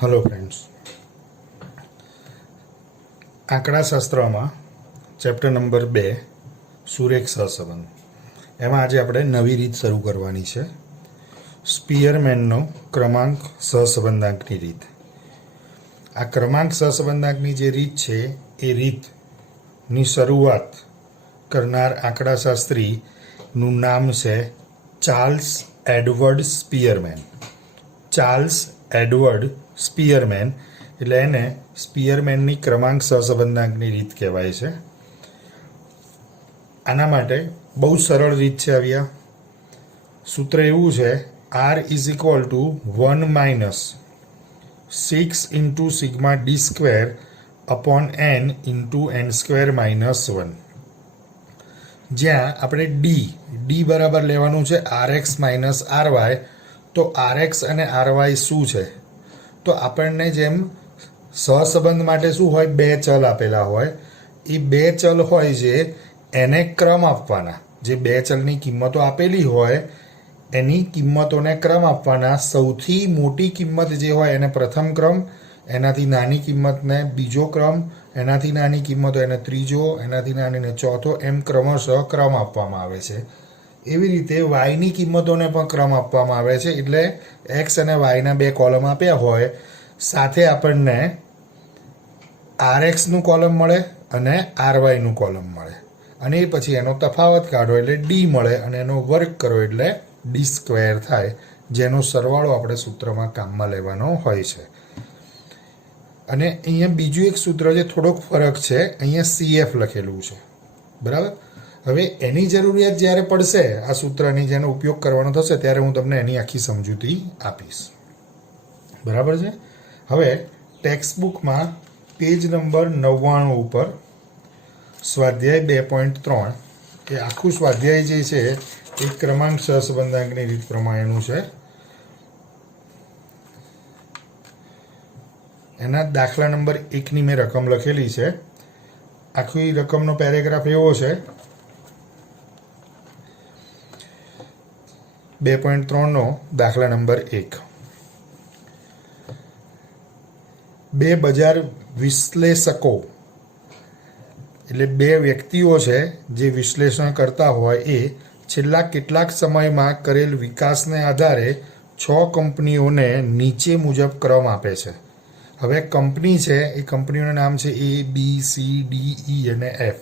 Hello friends, आंकड़ाशास्त्રમાં chapter number 2 સુરેખ સહસંબંધ એમાં આજે આપણે નવી રીત શરૂ કરવાની છે. સ્પીયરમેનનો ક્રમાંક સહસંબંધાંકની રીત. આ ક્રમાંક સહસંબંધાંકની જે રીત છે એ રીતની શરૂઆત કરનાર આંકડાશાસ્ત્રીનું નામ છે ચાર્લ્સ એડવર્ડ સ્પીયરમેન. ચાર્લ્સ એડવર્ડ સ્પીયરમેન એટલે એને સ્પીયરમેનની ક્રમાંક સહસંબંધાંકની રીત કહેવાય છે. આના માટે બહુ સરળ રીત છે. આવ્યા સૂત્ર એવું છે, R is equal two 1 minus 6 into sigma D square upon n into n square minus 1, જ્યાં આપણે ડી બરાબર લેવાનું છે RX માઇનસ RY. તો RX અને RY શું છે? તો આપણને જેમ સહસંબંધ માટે શું હોય, બે ચલ આપેલા હોય. એ બે ચલ હોય છે એને ક્રમ આપવાના. જે બે ચલની કિંમતો આપેલી હોય એની કિંમતોને ક્રમ આપવાના. સૌથી મોટી કિંમત જે હોય એને પ્રથમ ક્રમ, એનાથી નાની કિંમતને બીજો ક્રમ, એનાથી નાની કિંમતો એને ત્રીજો, એનાથી નાનીને ચોથો, એમ ક્રમશઃ ક્રમ આપવામાં આવે છે. એવી રીતે વાયની કિંમતોને પણ ક્રમ આપવામાં આવે છે. એટલે એક્સ અને વાયના બે કોલમ આપ્યા હોય, સાથે આપણને RXનું કોલમ મળે અને RYનું કોલમ મળે, અને એ પછી એનો તફાવત કાઢો એટલે ડી મળે, અને એનો વર્ગ કરો એટલે ડી સ્ક્વેર થાય, જેનો સરવાળો આપણે સૂત્રમાં કામમાં લેવાનો હોય છે. અને અહીંયા બીજું એક સૂત્ર છે, થોડોક ફરક છે. અહીંયા CF લખેલું છે, બરાબર. હવે એની જરૂરિયાત જ્યારે પડશે આ સૂત્રની, જેનો ઉપયોગ કરવાનો થશે, ત્યારે હું તમને એની આખી સમજૂતી આપીશ, બરાબર છે. હવે ટેક્સ્ટબુકમાં પેજ નંબર 99 ઉપર સ્વાધ્યાય 2.3 એ આખું સ્વાધ્યાય જે છે એ ક્રમાંક સહસંબંધાંકની રીત પ્રમાણેનું છે. એના દાખલા નંબર 1ની મેં રકમ લખેલી છે. આખી રકમનો પેરેગ્રાફ એવો છે, 2.3નો દાખલા નંબર 1. બે બજાર વિશ્લેષકો એટલે બે વ્યક્તિઓ છે જે વિશ્લેષણ કરતા હોય, એ છેલ્લા કેટલાક સમયમાં કરેલ વિકાસને આધારે 6 કંપનીઓને નીચે મુજબ ક્રમ આપે છે. હવે કંપની છે, એ કંપનીઓના નામ છે ABCDE અને F.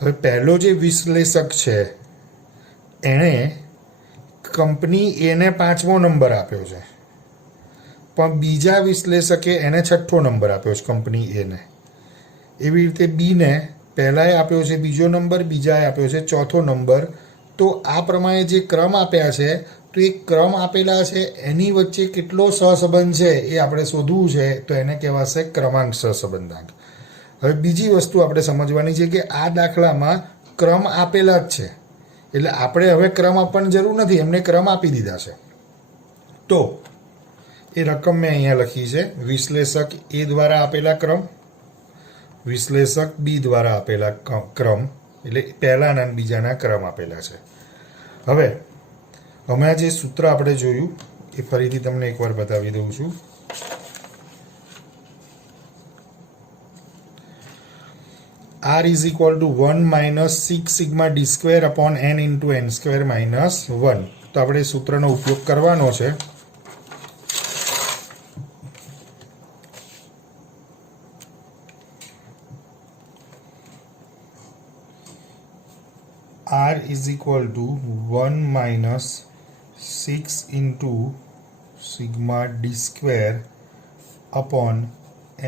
હવે પહેલો જે વિશ્લેષક છે એણે કંપની એને 5મો નંબર આપ્યો છે, પણ બીજા વિશ્લેષકે એને 6થો નંબર આપ્યો છે કંપની એને. એવી રીતે બીને પહેલાએ આપ્યો છે બીજો નંબર, બીજાએ આપ્યો છે 4થો નંબર. તો આ પ્રમાણે જે ક્રમ આપ્યા છે, તો એ ક્રમ આપેલા છે એની વચ્ચે કેટલો સહસંબંધ છે એ આપણે શોધવું છે. તો એને કહેવાશે ક્રમાંક સહસંબંધાંક. હવે બીજી વસ્તુ આપણે સમજવાની છે કે આ દાખલામાં ક્રમ આપેલા જ છે, એટલે આપણે હવે ક્રમ આપવાની જરૂર નથી, એમને ક્રમ આપી દીધા છે. તો એ રકમ મેં અહીંયા લખી છે. વિશ્લેષક એ દ્વારા આપેલા ક્રમ, વિશ્લેષક બી દ્વારા આપેલા ક્રમ, એટલે પહેલાના અને બીજાના ક્રમ આપેલા છે. હવે હમણાં જે સૂત્ર આપણે જોયું એ ફરીથી તમને એકવાર બતાવી દઉં છું. R is equal two 1 minus 6 sigma D square upon n into n square minus 1. તો આપણે સૂત્રનો ઉપયોગ કરવાનો છે. R is equal to 1 minus 6 into sigma d square upon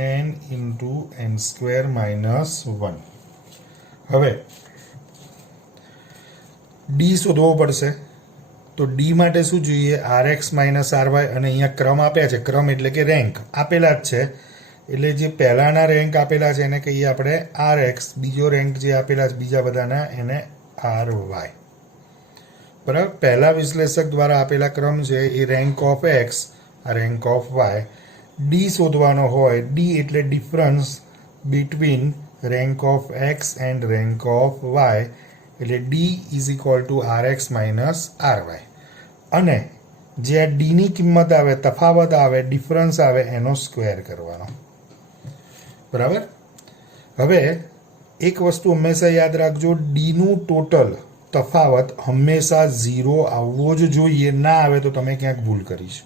n into n square minus 1. હવે D શોધવો પડશે. તો D માટે શું જોઈએ? RX minus RY. અને અહીંયા ક્રમ આપ્યા છે. ક્રમ એટલે કે રેન્ક આપેલા જ છે, એટલે જે પહેલાના રેન્ક આપેલા છે એને કહીએ આપણે RX. બીજો રેન્ક જે આપેલા છે બીજા બધાના એને RY. બરાબર. પહેલા વિશ્લેષક દ્વારા આપેલા ક્રમ છે એ રેન્ક ઓફ એક્સ, આ રેન્ક ઓફ વાય. ડી શોધવાનો હોય. ડી એટલે difference between rank of X and rank of Y, એટલે D is equal to RX minus RY. અને જે આ ડીની કિંમત આવે, તફાવત આવે, ડિફરન્સ આવે, એનો સ્ક્વેર કરવાનો. બરાબર. હવે એક વસ્તુ હંમેશા યાદ રાખજો, ડીનું ટોટલ તફાવત હંમેશા 0 આવવો જ જોઈએ. ના આવે તો તમે ક્યાંક ભૂલ કરીશ.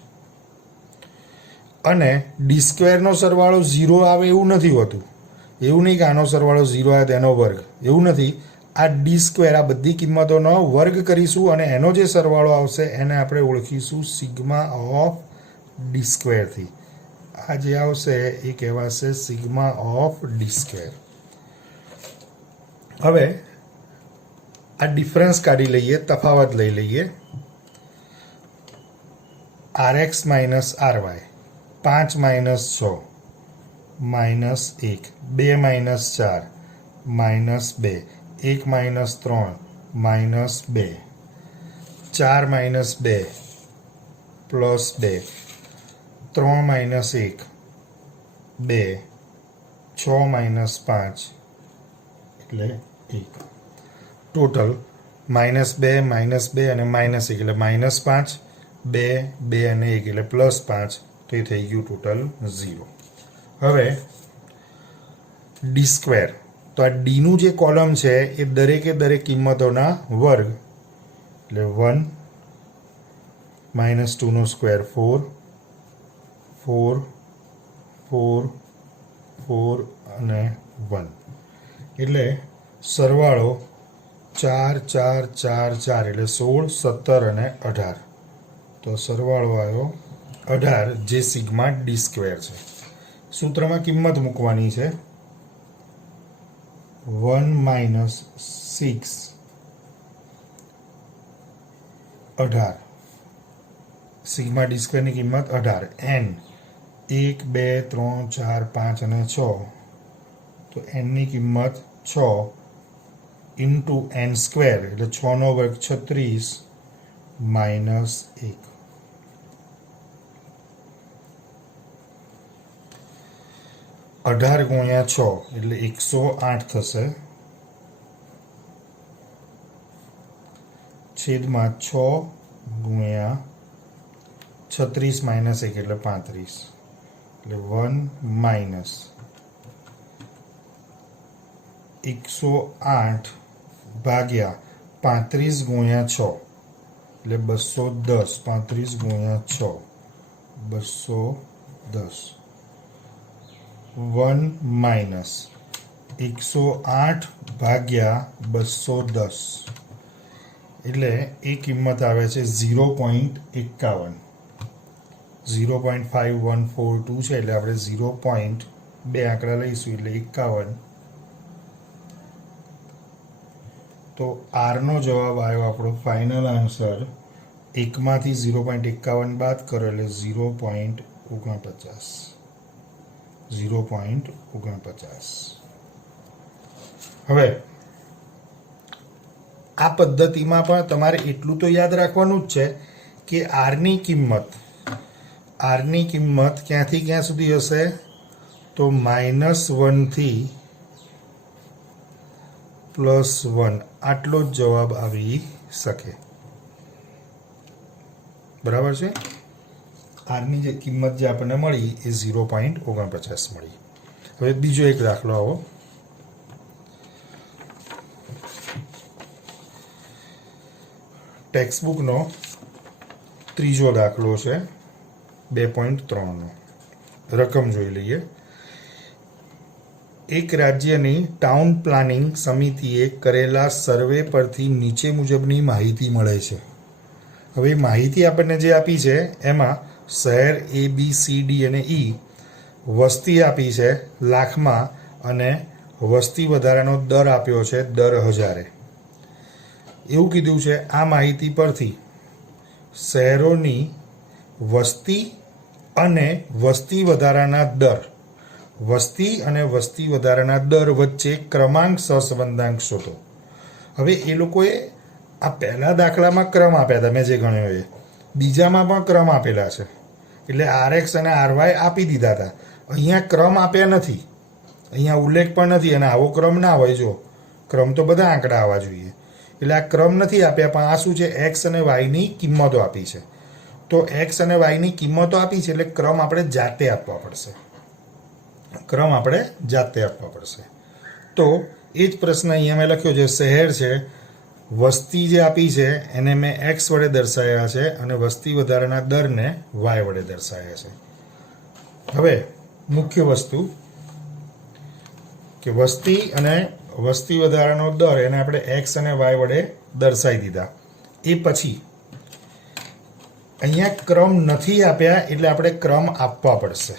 અને ડી સ્ક્વેરનો સરવાળો 0 આવે એવું નથી હોતું. એવું નહીં કે આનો સરવાળો 0 આવે તેનો વર્ગ, એવું નથી. આ ડી સ્ક્વેર, આ બધી કિંમતોનો વર્ગ કરીશું અને એનો જે સરવાળો આવશે એને આપણે ઓળખીશું સિગ્મા ઓફ ડી સ્ક્વેરથી. આ જે આવશે એ કહેવાશે સિગ્મા ઓફ ડી સ્ક્વેર. હવે આ ડિફરન્સ કાઢી લઈએ, તફાવત લઈ લઈએ. RX minus RY, 5 minus 6 minus 1, 2 minus 4 minus 2, 1 minus 3 minus 2, 4 minus 2 plus 2, 3 minus 1 2, 6 minus 5 એટલે 1. ટોટલ -2 અને -1 એટલે -5, 2, 2 અને 1 એટલે +5. તો એ થઈ ગયું ટોટલ 0. હવે ડી સ્ક્વેર, તો આ ડીનું જે કોલમ છે એ દરેકે દરેક કિંમતોના વર્ગ એટલે 1 -2 નો સ્ક્વેર 4, 4, 4, 4 અને 1 એટલે સરવાળો 4, 4, 4, 4 એટલે 16, 17 અને 18. તો સરવાળો આવ્યો 18, જે સિગ્મા ડી સ્ક્વેર છે. સૂત્રમાં કિંમત મૂકવાની છે. 1 - 6 18, સિગ્મા ડી સ્ક્વેરની કિંમત 18. n 1, 2, 3, 4, 5 અને 6. તો nની કિંમત 6 ઇન્ટુ n સ્ક્વેર એટલે 6 નો વર્ગ 36 માઇનસ 1. અઢાર ગુણ્યા 6 એટલે 108 થશે. છેદમાં 6 ગુણ્યા 36 માઇનસ 1 એટલે 35. એટલે 1 માઇનસ 108 ભાગ્યા 35 ગુણ્યા 6 એટલે 210. 35 ગુણ્યા 6 210. 1 માઇનસ 108 ભાગ્યા 210 એટલે એ કિંમત આવે છે 0.51. 0.5142 છે એટલે આપણે 0.2 આંકડા લઈશું એટલે 51. તો આરનો જવાબ આવ્યો આપણો ફાઇનલ આન્સર. એકમાંથી 0.51 બાદ કરો એટલે 0.49. 0.49. હવે આ પદ્ધતિમાં પણ તમારે એટલું તો યાદ રાખવાનું જ છે કે આરની કિંમત ક્યાંથી ક્યાં સુધી હશે? તો -1 થી +1 આટલો જ જવાબ આવી શકે. બરાબર છે. આરની જે કિંમત જે આપણને મળી એ 0.49 મળી. હવે બીજો એક દાખલો આવો. ટેક્સ્ટબુકનો ત્રીજો દાખલો છે 2.3 નો. રકમ જોઈ લઈએ. એક રાજ્યની ટાઉન પ્લાનિંગ સમિતિએ કરેલા સર્વે પરથી નીચે મુજબની માહિતી મળે છે. હવે માહિતી આપણને જે આપી છે એમાં શહેર A, B, C, D અને E, વસ્તી આપી છે લાખમાં અને વસ્તી વધારાનો દર આપ્યો છે દર 1000. એવું કીધું છે આ માહિતી પરથી શહેરોની વસ્તી અને વસ્તી વધારાના દર વચ્ચે ક્રમાંક સહસંબંધાંક શોધો. હવે એ લોકોએ આ પહેલા દાખલામાં ક્રમ આપ્યા હતા મેં જે ગણ્યો એ, બીજામાં પણ ક્રમ આપેલા છે એટલે RX અને RY આપી દીધા હતા. અહીંયા ક્રમ આપ્યા નથી, અહીંયા ઉલ્લેખ પણ નથી અને આવો ક્રમ ના હોય. જો ક્રમ તો બધા આંકડા આવવા જોઈએ એટલે આ ક્રમ નથી આપ્યા, પણ આ શું છે X અને Y ની કિંમતો આપી છે. તો એક્સ અને વાયની કિંમતો આપી છે એટલે ક્રમ આપણે જાતે આપવા પડશે. તો એ જ પ્રશ્ન અહીંયા મેં લખ્યો છે. શહેર છે, વસ્તી જે આપી છે એને મેં એક્સ વડે દર્શાવ્યા છે અને વસ્તી વધારાના દરને વાય વડે દર્શાવ્યા છે. હવે મુખ્ય વસ્તુ કે વસ્તી અને વસ્તી વધારાનો દર એને આપણે એક્સ અને વાય વડે દર્શાવી દીધા. એ પછી અહીંયા ક્રમ નથી આપ્યા એટલે આપણે ક્રમ આપવા પડશે.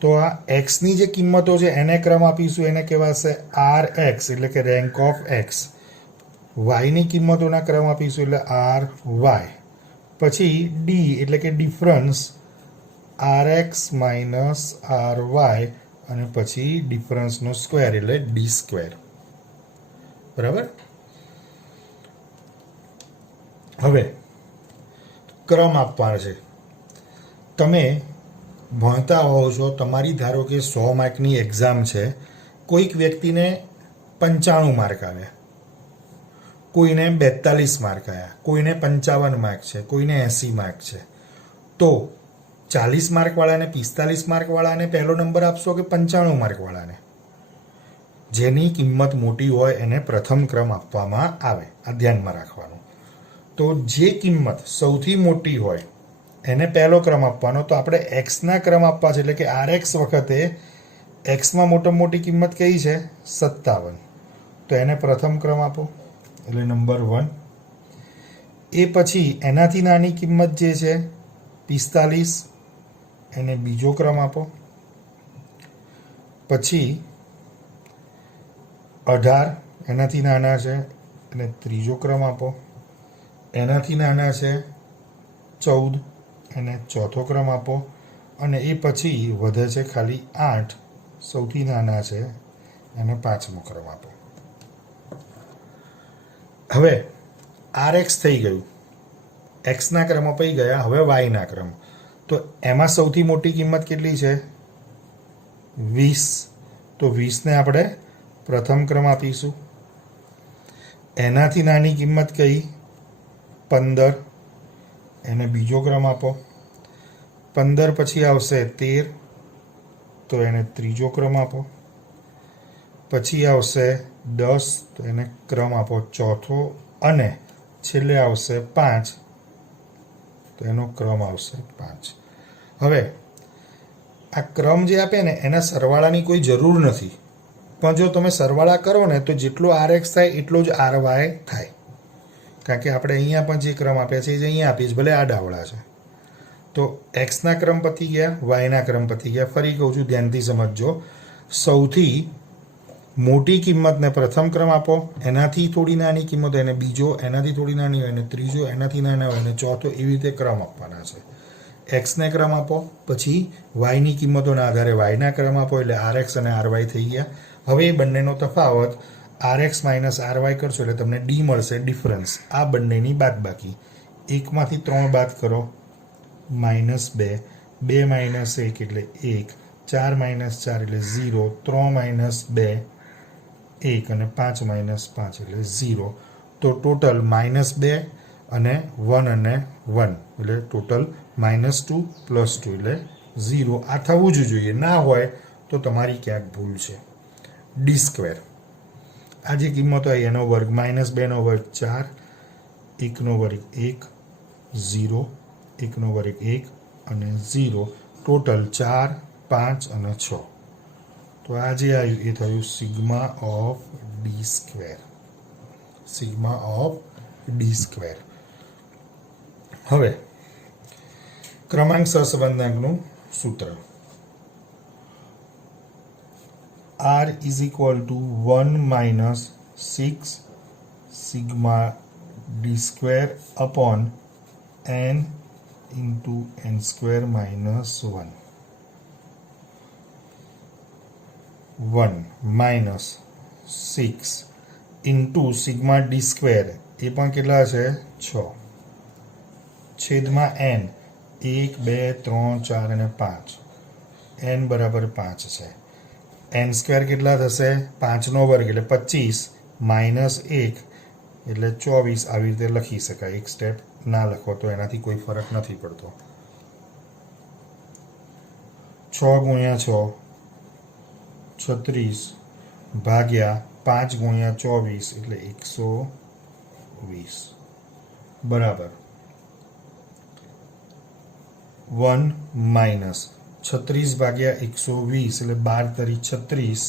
તો આ એક્સની જે કિંમતો છે એને ક્રમ આપીશું, એને કહેવાશે આર એક્સ એટલે કે રેન્ક ઓફ એક્સ. વાયની કિંમતોના ક્રમ આપીશું એટલે આર વાય. પછી ડી એટલે કે difference R X minus R Y અને પછી ડિફરન્સનો સ્ક્વેર એટલે ડી સ્ક્વેર. બરાબર. હવે ક્રમ આપવાનો છે. તમે ભણતા હોવ છો, તમારી ધારો કે 100 માર્કની એક્ઝામ છે, કોઈક વ્યક્તિને 95 માર્ક આવ્યા, કોઈને 42 માર્ક આવ્યા, કોઈને 55 માર્ક છે, કોઈને 80 માર્ક છે. તો 40 માર્કવાળાને 45 માર્કવાળાને પહેલો નંબર આપશો કે 95 માર્કવાળાને? જેની કિંમત મોટી હોય એને પ્રથમ ક્રમ આપવામાં આવે. આ ધ્યાનમાં રાખવાનું. તો જે કિંમત સૌથી મોટી હોય એને પહેલો ક્રમ આપવાનો. તો આપણે એક્સના ક્રમ આપવા છે એટલે કે આર એક્સ વખતે એક્સમાં મોટામાં મોટી કિંમત કઈ છે? 57. તો એને પ્રથમ ક્રમ આપો એટલે નંબર 1. એ પછી એનાથી નાની કિંમત જે છે 45 એને બીજો ક્રમ આપો. પછી 18 એનાથી નાના છે એને ત્રીજો ક્રમ આપો. એનાથી નાના છે 14 એને ચોથો ક્રમ આપો. અને એ પછી વધે છે ખાલી 8, સૌથી નાના છે એને 5મો ક્રમ આપો. હવે આર એક્સ થઈ ગયું, એક્સના ક્રમ અપાઈ ગયા. હવે વાયના ક્રમ. તો એમાં સૌથી મોટી કિંમત કેટલી છે? 20. તો 20ને આપણે પ્રથમ ક્રમ આપીશું. એનાથી નાની કિંમત કઈ? 15 એને બીજો ક્રમ આપો. 15 પછી આવશે 13 તો એને ત્રીજો ક્રમ આપો. પછી આવશે 10 તો એને ક્રમ આપો ચોથો. અને છેલ્લે આવશે 5 તો એનો ક્રમ આવશે 5. હવે આ ક્રમ જે આપે ને એના સરવાળાની કોઈ જરૂર નથી, પણ જો તમે સરવાળા કરો ને તો જેટલો આર એક્સ થાય એટલો જ આર વાય થાય. કારણ કે આપણે અહીંયા પણ જે ક્રમ આપ્યા છે એ જ અહીંયા આપીએ છીએ, ભલે આ ડાવડા છે. તો એક્સના ક્રમ પતી ગયા, વાયના ક્રમ પતી ગયા. ફરી કહું છું, ધ્યાનથી સમજજો. સૌથી મોટી કિંમતને પ્રથમ ક્રમ આપો, એનાથી થોડી નાની કિંમત એને બીજો, એનાથી થોડી નાની હોય એને ત્રીજો, એનાથી નાના હોય એને ચોથો, એવી રીતે ક્રમ આપવાના છે. એક્સને ક્રમ આપો, પછી વાયની કિંમતોના આધારે વાયના ક્રમ આપો, એટલે આર એક્સ અને આર વાય થઈ ગયા. હવે એ બંનેનો તફાવત R X minus R Y કરશો એટલે તમને ડી મળશે, ડિફરન્સ. આ બંનેની બાદબાકી. 1માંથી 3 બાદ કરો -2, 2 - 1 એટલે 1, 4 - 4 એટલે 0, 3 - 2 1 અને 5 - 5 એટલે 0. તો ટોટલ -2 અને 1 અને 1 એટલે ટોટલ -2 + 2 એટલે 0. આ થવું જ જોઈએ. ના હોય તો તમારી ક્યાંક ભૂલ છે. D square. આ જે કિંમતો આવી એનો વર્ગ, -2નો વર્ગ 4, 1નો વર્ગ 1, 0, 1નો વર્ગ 1 અને 0. ટોટલ 4, 5 અને 6. તો આ જે આવ્યું એ થયું sigma of D square. Sigma of D square. હવે ક્રમાંક સહસંબંધાંકનું સૂત્ર. R = 1 - 6 sigma D square upon n × n square - 1. 1 - 6 into sigma D square, એ પણ કેટલા છે? 6 છેદમાં n 1, 2, 3, 4 અને 5. n બરાબર 5 છે. n સ્ક્વેર કેટલા થશે? 5નો વર્ગ એટલે 25 - 1 એટલે 24. આવી રીતે લખી શકાય એક સ્ટેપ ના લખો તો એનાથી કોઈ ફરક નથી પડતો. 6 ગુણ્યા 6 36 ભાગ્યા 5 ગુણ્યા 24 એટલે 120 બરાબર 1 માઇનસ 36 ભાગ્યા 120 એટલે 12 તરી 36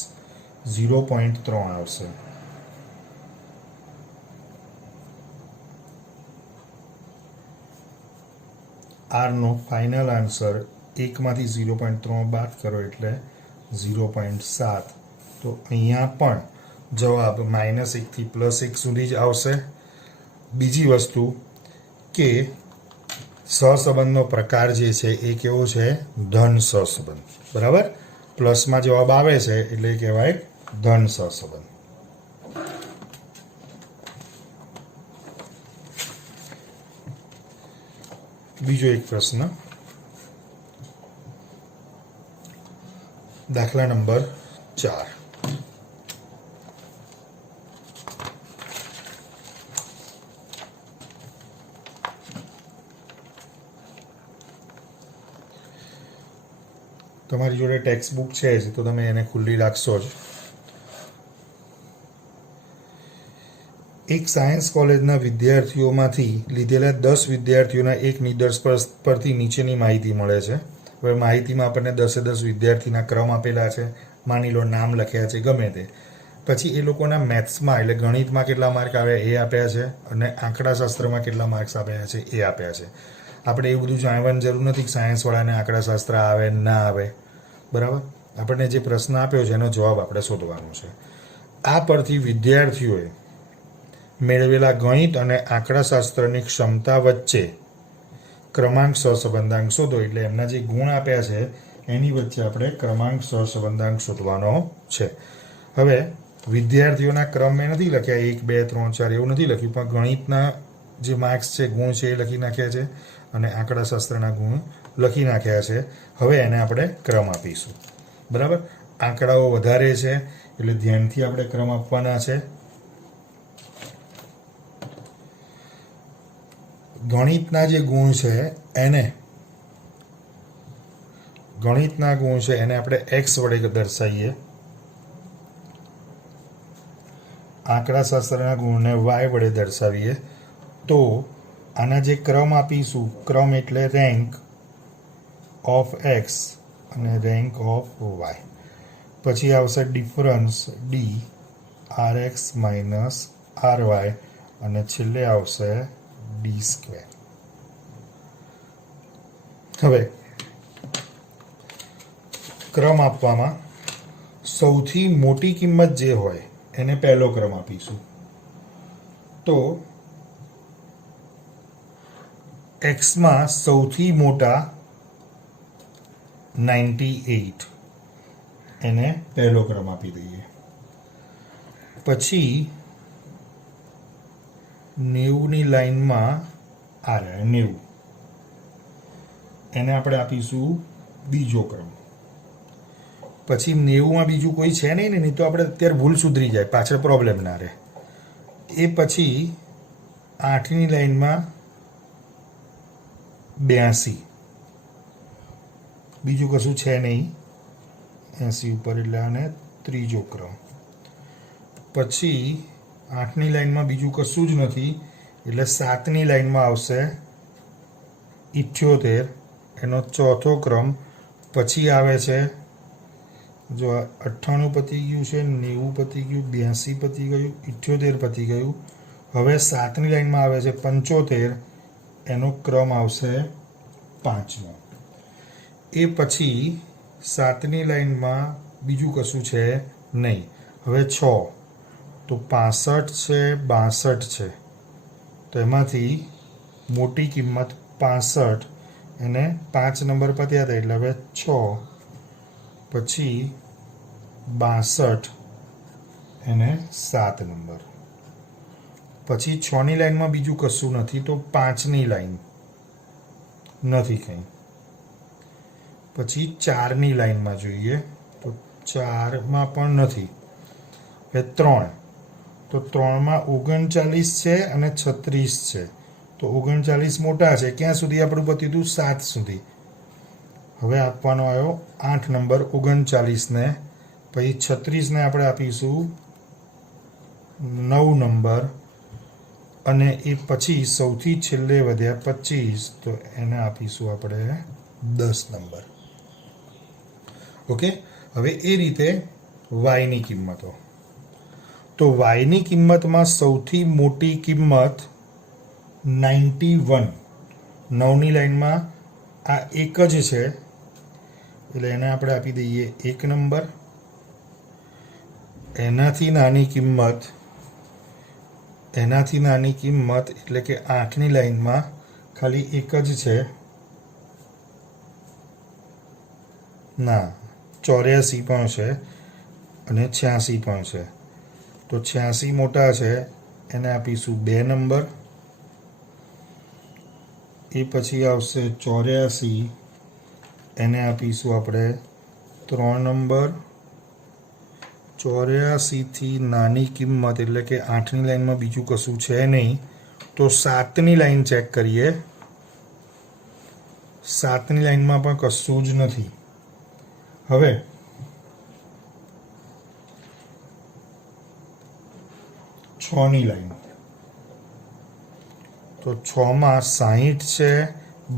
0.3 આવશે. આરનો ફાઇનલ આન્સર 1માંથી 0.3 બાદ કરો એટલે 0.7. તો અહીંયા પણ જવાબ -1 થી +1 સુધી જ આવશે. બીજી વસ્તુ કે સહસંબંધનો પ્રકાર જે છે એ કેવો છે? ધન સહસંબંધ. બરાબર, પ્લસમાં જવાબ આવે છે એટલે કહેવાય ધન સહસંબંધ. બીજો એક પ્રશ્ન, દાખલા નંબર 4. તમારી જોડે ટેક્સ્ટ બુક છે જ તો તમે એને ખુલ્લી રાખશો જ. એક સાયન્સ કોલેજના વિદ્યાર્થીઓમાંથી લીધેલા 10 વિદ્યાર્થીઓના એક નિદર્શ પરથી નીચેની માહિતી મળે છે. હવે માહિતીમાં આપણને 10 વિદ્યાર્થીના ક્રમ આપેલા છે, માની લો નામ લખ્યા છે, ગમે તે. પછી એ લોકોના મેથ્સમાં એટલે ગણિતમાં કેટલા માર્ક આવ્યા એ આપ્યા છે અને આંકડાશાસ્ત્રમાં કેટલા માર્ક્સ આપ્યા છે એ આપ્યા છે. આપણે એવું બધું જાણવાની જરૂર નથી કે સાયન્સવાળાને આંકડાશાસ્ત્ર આવે ના આવે. બરાબર, આપણને જે પ્રશ્ન આપ્યો છે એનો જવાબ આપણે શોધવાનો છે. આ પરથી વિદ્યાર્થીઓએ મેળવેલા ગણિત અને આંકડાશાસ્ત્રની ક્ષમતા વચ્ચે ક્રમાંક સહસંબંધાંક શોધો. એટલે એમના જે ગુણ આપ્યા છે એની વચ્ચે આપણે ક્રમાંક સહસંબંધાંક શોધવાનો છે. હવે વિદ્યાર્થીઓના ક્રમ મેં નથી લખ્યા 1 2 3 4 એવું નથી લખ્યું, પણ ગણિતના જે માર્ક્સ છે ગુણ છે એ લખી નાખ્યા છે અને આંકડાશાસ્ત્રના ગુણ લખી નાખ્યા છે. હવે એને આપણે ક્રમ આપીશું. બરાબર, આંકડાઓ વધારે છે એટલે ધ્યાનથી આપણે ક્રમ આપવાના છે. ગણિતના જે ગુણ છે એને આપણે x વડે દર્શાવીએ, આંકડાશાસ્ત્રના ગુણને y વડે દર્શાવીએ. તો આના જે ક્રમ આપીશું, ક્રમ એટલે રેન્ક ઓફ x અને રેન્ક ઓફ y. પછી આવશે difference d rx minus ry અને છેલ્લે આવશે d². હવે ક્રમ આપવામાં સૌથી મોટી કિંમત જે હોય એને પહેલો ક્રમ આપીશું. તો એક્સમાં સૌથી મોટા 98 એને પહેલો ક્રમ આપી દઈએ. પછી 90ની લાઈનમાં આ 90 એને આપણે આપીશું બીજો ક્રમ. પછી 90માં બીજું કોઈ છે નહીં તો આપણે અત્યારે ભૂલ સુધરી જાય, પાછળ પ્રોબ્લેમ ના રહે. એ પછી 8ની લાઈનમાં 82, બીજું કશું છે નહીં 80 ઉપર એટલે આને ત્રીજો ક્રમ. પછી 8ની લાઈનમાં બીજું કશું જ નથી એટલે 7ની લાઈનમાં આવશે 78 એનો ચોથો ક્રમ. પછી આવે છે જો 98 પતી ગયું છે, 90 પતી ગયું, 82 પતી ગયું, 78 પતી ગયું. હવે 7ની લાઈનમાં આવે છે 75, એનો ક્રમ આવશે 5મો. એ પછી 7ની લાઈનમાં બીજું કશું છે નહીં. હવે 6 તો 65 છે, 62 છે. તો એમાંથી મોટી કિંમત 65 એને 5 નંબર પત્યા હતા એટલે હવે 6, પછી 62 એને 7 નંબર. પછી 6ની લાઈનમાં બીજું કશું નથી તો 5ની લાઈન નથી કંઈ. પછી 4ની લાઈનમાં જોઈએ તો 4માં પણ નથી. હવે 3 તો 3માં 39 છે અને 36 છે. તો 39 મોટા છે. ક્યાં સુધી આપણું પત્યું હતું? 7 સુધી. હવે આપવાનો આવ્યો 8 નંબર 39 ને, પછી 36 ને આપણે આપીશું 9 નંબર, અને એ પછી સૌથી છેલ્લે વધ્યા 25, તો એને આપીશું આપણે 10 નંબર. ઓકે. હવે એ રીતે વાયની કિંમતો. તો વાયની કિંમતમાં સૌથી મોટી કિંમત 91. 9ની લાઈનમાં આ એક જ છે, એટલે એને આપણે આપી દઈએ 1 નંબર. એનાથી નાની કિંમત એટલે કે 8ની લાઈનમાં ખાલી એક જ છે, ના 84 પણ છે અને 86 પણ છે. તો 86 મોટા છે, એને આપીશું 2 નંબર. એ પછી આવશે 84, એને આપીશું આપણે 3 નંબર. 84 થી નાની કિંમત એટલે કે 8ની લાઈનમાં બીજું કશું છે નહીં, તો 7ની લાઈન ચેક કરીએ. 7ની લાઈનમાં પણ કશું જ નથી. હવે 6ની લાઈન. તો 6માં 60 છે,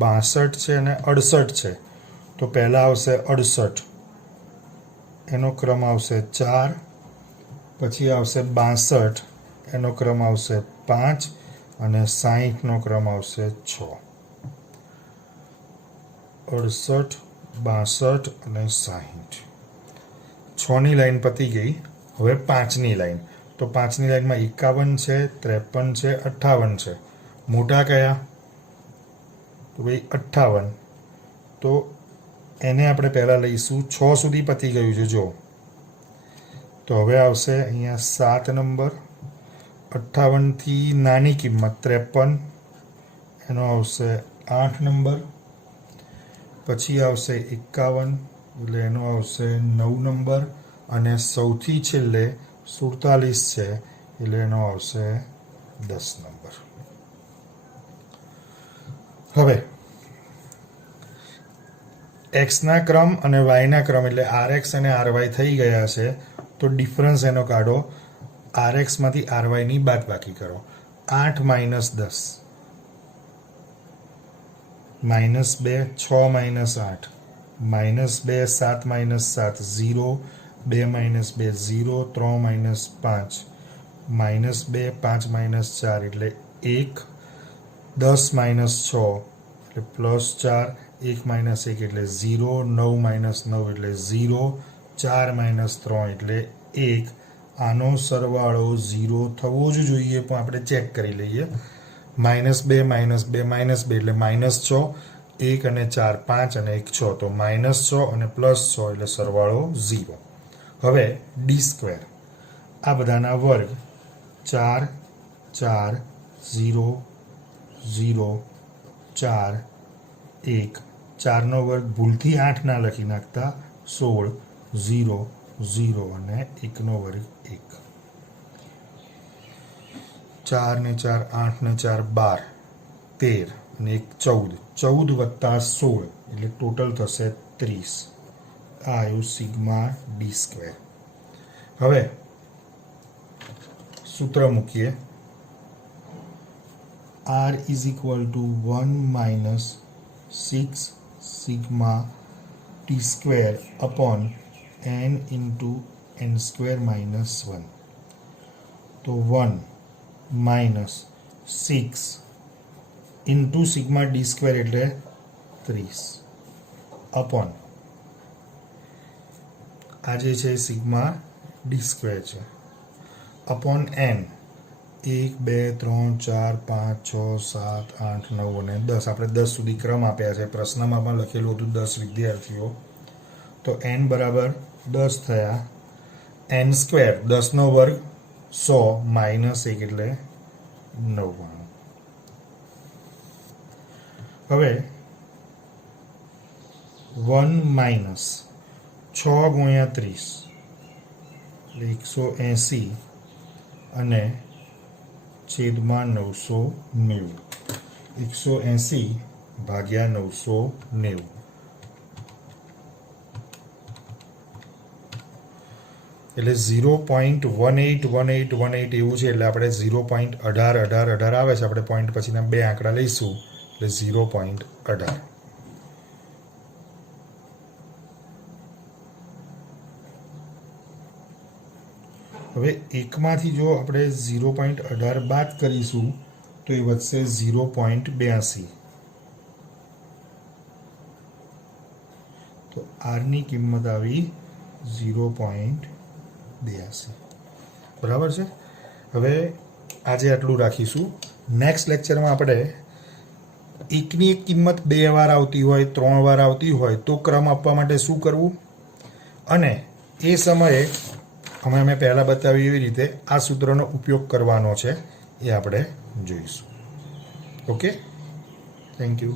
62 છે અને 68 છે. તો પહેલાં આવશે 68, એનો ક્રમ આવશે 4. પછી આવશે 62, એનો ક્રમ આવશે 5, અને 60નો ક્રમ આવશે 6. 68, 62 અને 60. 6ની લાઈન પતી ગઈ. હવે 5ની લાઈન. તો 5ની લાઈનમાં 51 છે, 53 છે, 58 છે. મોટા કયા? તો ભાઈ 58. તો એને આપણે પહેલાં લઈશું. 6 સુધી પતી ગયું છે જો. તો હવે આવશે અહીંયા 7 નંબર. 58થી નાની કિંમત 53, એનો આવશે 8 નંબર. પછી આવશે 51, એટલે એનો આવશે 9 નંબર. અને સૌથી છેલ્લે 47 છે, એટલે એનો આવશે 10 નંબર. હવે એક્સના ક્રમ અને વાયના ક્રમ એટલે RX અને RY થઈ ગયા છે. તો ડિફરન્સ એનો કાઢો. RXમાંથી RYની બાદબાકી કરો. 8 - 10 -2, 6 - 8, -2, 7 - 7, 0, 2 - 2, 0, 3 - 5, -2, 5 - 4 એટલે 1, 10 - 6 એટલે +4, 1 - 1 એટલે 0, 9 - 9 એટલે 0, 4 - 3 એટલે 1. આનો સરવાળો 0 થવો જ જોઈએ, પણ આપણે ચેક કરી લઈએ. -2, -2, -2 એટલે -6, 1 અને 4 5 અને 1 6, તો -6 અને +6 એટલે સરવાળો 0. હવે d², આ બધાના વર્ગ 4, 4, 0, 0, 4, 1. 4નો વર્ગ ભૂલથી 8 ના લખી નાખતા. 16, 0, 0 અને 1નો વર્ગ 1. 4 ને 4, 8 ને 4, 12, 13 અને 1 14. 14 વત્તા 16 એટલે ટોટલ થશે 30. આ આવ્યું સિગ્મા d². હવે સૂત્ર મૂકીએ. R = 1 - 6 sigma t² upon n into n² - 1. તો 1 - 6 ઇન્ટુ સિગ્મા d² એટલે 30 અપોન આ જે છે સિગ્મા d² છે, અપોન n. 1, 2, 3, 4, 5, 6, 7, 8, 9 અને 10. આપણે 10 સુધી ક્રમ આપ્યા છે. પ્રશ્નમાં પણ લખેલું હતું 10 વિદ્યાર્થીઓ. તો n બરાબર 10 થયા. n², 10નો વર્ગ 100 - 1 એટલે 99. હવે 1 - 6 × 30 એટલે 180 અને છેદમાં 990. 180 ભાગ્યા 990 એટલે 0.181818 એવું છે. એટલે આપણે 0.181818 આવે છે. આપણે પોઈન્ટ પછીના બે આંકડા લઈશું એટલે 0.18. હવે એકમાંથી જો આપણે 0.18 બાદ કરીશું તો એ વધશે 0.82. તો આરની કિંમત આવી 0.82. બરાબર છે. હવે આજે આટલું રાખીશું. નેક્સ્ટ લેક્ચરમાં આપણે એકની એક કિંમત 2 વાર આવતી હોય, 3 વાર આવતી હોય તો ક્રમ આપવા માટે શું કરવું, અને એ સમયે અમે પહેલાં બતાવી એવી રીતે આ સૂત્રનો ઉપયોગ કરવાનો છે એ આપણે જોઈશું. Okay, thank you.